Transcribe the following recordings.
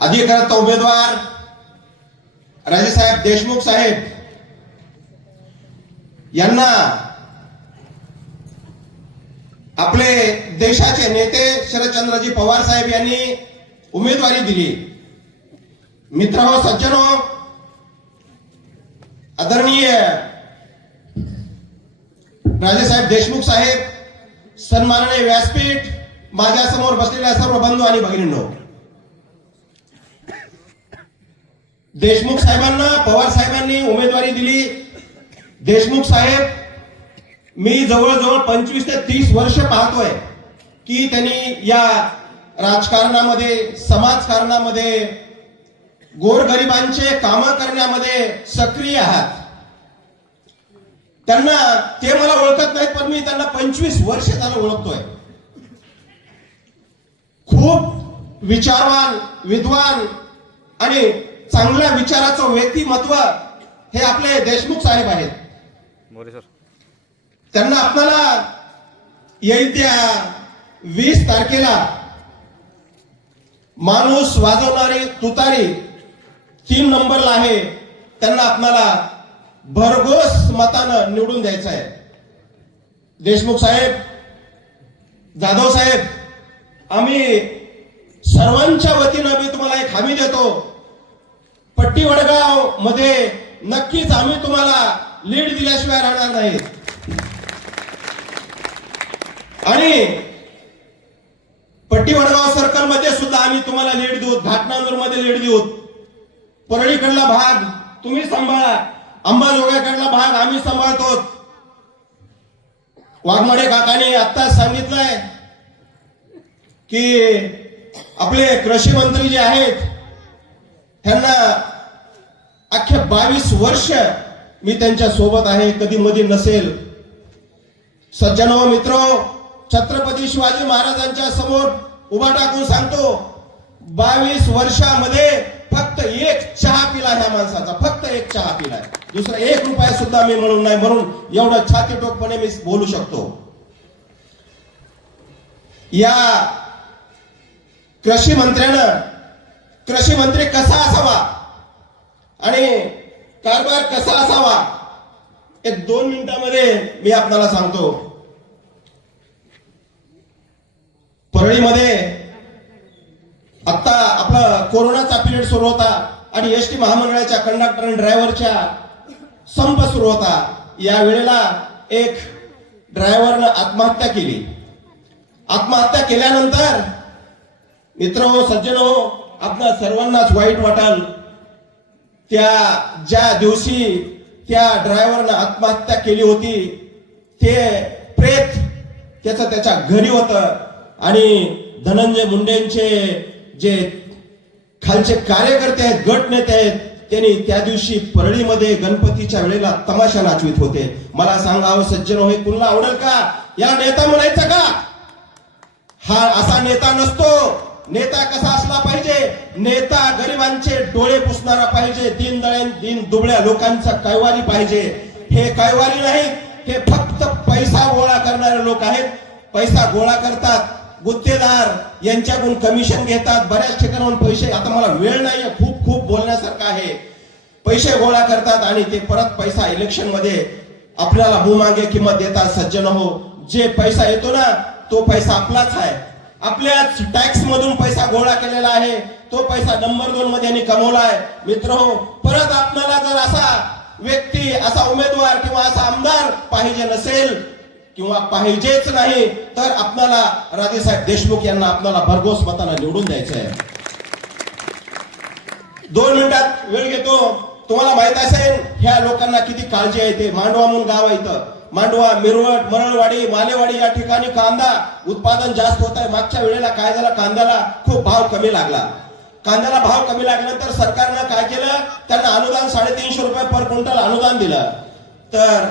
अधिकृत उमेदवार. राजेसाहेब देशमुख साहेब. यांना आपले देशाचे नेते शरदचंद्रजी पवार साहेब यांनी उमेदवारी दिली. मित्र हो सज्जनो हो. आदरणीय राजेसाहेब देशमुख साहेब सन्माननीय व्यासपीठ माझ्यासमोर बसलेल्या सर्व बंधू आणि भगिनींनो. देशमुख साहेबांना पवार साहेबांनी उमेदवारी दिली. देशमुख साहेब मी जवळजवळ पंचवीस ते तीस वर्ष पाहतोय की त्यांनी या राजकारणामध्ये समाजकारणामध्ये गोरगरिबांचे काम करण्यामध्ये सक्रिय आहात. त्यांना ते मला ओळखत नाहीत पण मी त्यांना पंचवीस वर्ष त्याला ओळखतोय. खूप विचारवान विद्वान आणि चांगल्या विचाराचं व्यक्तिमत्व हे आपले देशमुख साहेब आहेत. मोरे सर. त्यांना आपल्याला येत्या वीस तारखेला माणूस वाजवणारी तुतारी तीन नंबरला आहे. त्यांना आपल्याला भरघोस मतानं निवडून द्यायचं आहे. देशमुख साहेब जाधव साहेब आम्ही सर्वांच्या वतीनं मी तुम्हाला एक हमी देतो. पट्टी वडगावमध्ये नक्कीच आम्ही तुम्हाला लीड दिल्याशिवाय राहणार नाही. आणि पट्टी वडगाव सर्कलमध्ये सुद्धा आम्ही तुम्हाला लीड देऊ घाटनांदूरमध्ये लीड देऊ. परळीकडला भाग तुम्ही सांभाळा अंबाजोगाईकडला भाग आम्ही सांभाळतो. वाघमाडे काकांनी आत्ताच सांगितलंय की आपले कृषी मंत्री जे आहेत त्यांना अख्ख्या बावीस वर्ष मी त्यांच्यासोबत आहे कधी मधी नसेल. सज्जनो मित्र छत्रपती शिवाजी महाराजांच्या समोर उभा टाकून सांगतो बावीस वर्षामध्ये फक्त एक चहा पिला ह्या माणसाचा फक्त एक चहा पिलाय. दुसरा एक रुपया सुद्धा मी म्हणून नाही म्हणून एवढं छाती टोकपणे मी बोलू शकतो. या कृषी मंत्र्यानं कृषी मंत्री कसा असावा? आणि कारभार कसा असावा एक दोन मिनिटामध्ये मी आपल्याला सांगतो. परळीमध्ये आता आपला कोरोनाचा पिरियड सुरू होता आणि एस टी महामंडळाच्या कंडक्टर आणि ड्रायव्हरच्या संप सुरू होता. या वेळेला एक ड्रायव्हरनं आत्महत्या केली. आत्महत्या केल्यानंतर मित्र हो सज्जन हो आपल्या सर्वांनाच वाईट वाटाल त्या ज्या दिवशी त्या ड्रायव्हरनं आत्महत्या केली होती ते प्रेत त्याचं त्याच्या घरी होतं. आणि धनंजय मुंडेंचे जे खालचे कार्यकर्ते आहेत गट नेते आहेत त्यांनी त्या दिवशी परळीमध्ये गणपतीच्या वेळेला तमाशा नाचवित होते. मला सांगावं सज्जन हे कुणाला आवडेल का? याला नेता म्हणायचं का? हा असा नेता नसतो. नेता कसा असला पाहिजे? नेता गरिबांचे डोळे पुसणारा पाहिजे. दिन दळ्या दिन दुबळ्या लोकांचा कैवारी पाहिजे. हे कैवारी नाही हे फक्त पैसा गोळा करणारे लोक आहेत. पैसा गोळा करतात. गुत्तेदार यांच्याकडून कमिशन घेतात. बऱ्याच ठिकाणाहून पैसे आता मला वेळ नाहीये खूप खूप बोलण्यासारखं आहे. पैसे गोळा करतात आणि ते परत पैसा इलेक्शनमध्ये आपल्याला भूमागे किंमत देतात. सज्जन हो जे पैसा येतो ना तो पैसा आपलाच आहे. आपल्या टॅक्स मधून पैसा गोळा केलेला आहे. तो पैसा नंबर दोन मध्ये यांनी आहे. मित्र हो परत आपल्याला जर असा व्यक्ती असा उमेदवार किंवा असा आमदार पाहिजे नसेल किंवा पाहिजेच नाही तर आपल्याला राजेसाहेब देशमुख यांना आपल्याला भरघोस मताला निवडून द्यायचं आहे. दोन मिनिटात वेळ घेतो. तुम्हाला माहीत असेल ह्या लोकांना किती काळजी आहे ते. मांडवा म्हणून गाव आहे इथं. मांडवा मिरवट मरळवाडी मालेवाडी या ठिकाणी कांदा उत्पादन जास्त होत आहे. मागच्या वेळेला काय झालं? कांद्याला खूप भाव कमी लागला. कांद्याला भाव कमी लागल्यानंतर सरकारनं काय केलं? त्यांना अनुदान साडेतीनशे रुपये पर क्विंटल अनुदान दिलं. तर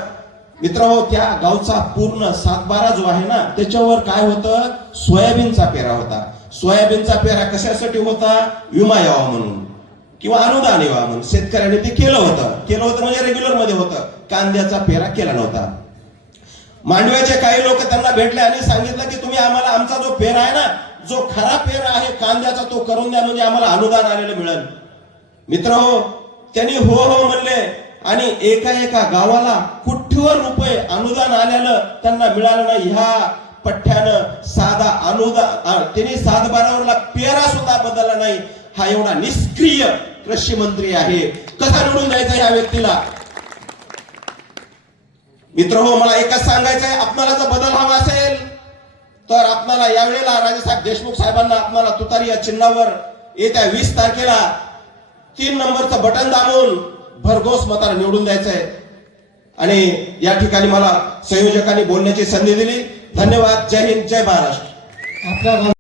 मित्र हो त्या गावचा पूर्ण सातबारा जो आहे ना त्याच्यावर काय होतं? सोयाबीनचा पेरा होता. सोयाबीनचा पेरा कशासाठी होता? विमा यावा म्हणून किंवा अनुदान यावा म्हणून. शेतकऱ्यांनी ते केलं होतं. केलं होतं म्हणजे रेग्युलरमध्ये होतं. कांद्याचा पेरा केला नव्हता. मांडव्याचे काही लोक त्यांना भेटले आणि सांगितलं की तुम्ही आम्हाला आमचा जो पेरा आहे ना जो खरा पेरा आहे कांद्याचा तो करून द्या म्हणजे आम्हाला अनुदान आलेलं मिळेल. मित्र हो त्यांनी हो हो म्हणले आणि एका एका गावाला कुठवर रुपये अनुदान आल्यानं त्यांना मिळालं नाही. ह्या पठ्ठ्यानं साधा अनुदान त्यांनी सातबारावरला पेरा सुद्धा बदलला नाही. हा एवढा निष्क्रिय कृषी मंत्री आहे. कसा निवडून द्यायचा या व्यक्तीला? मित्र हो मला एकच सांगायचं आहे आपल्याला जर बदल हवा असेल तर आपल्याला यावेळेला राजेसाहेब देशमुख साहेबांना आपल्याला तुतारी या चिन्हावर येत्या वीस तारखेला तीन नंबरचं बटन दाबून भरघोस मताला निवडून द्यायचं आहे आणि या ठिकाणी मला संयोजकांनी बोलण्याची संधी दिली. धन्यवाद. जय हिंद. जय महाराष्ट्र. आपल्या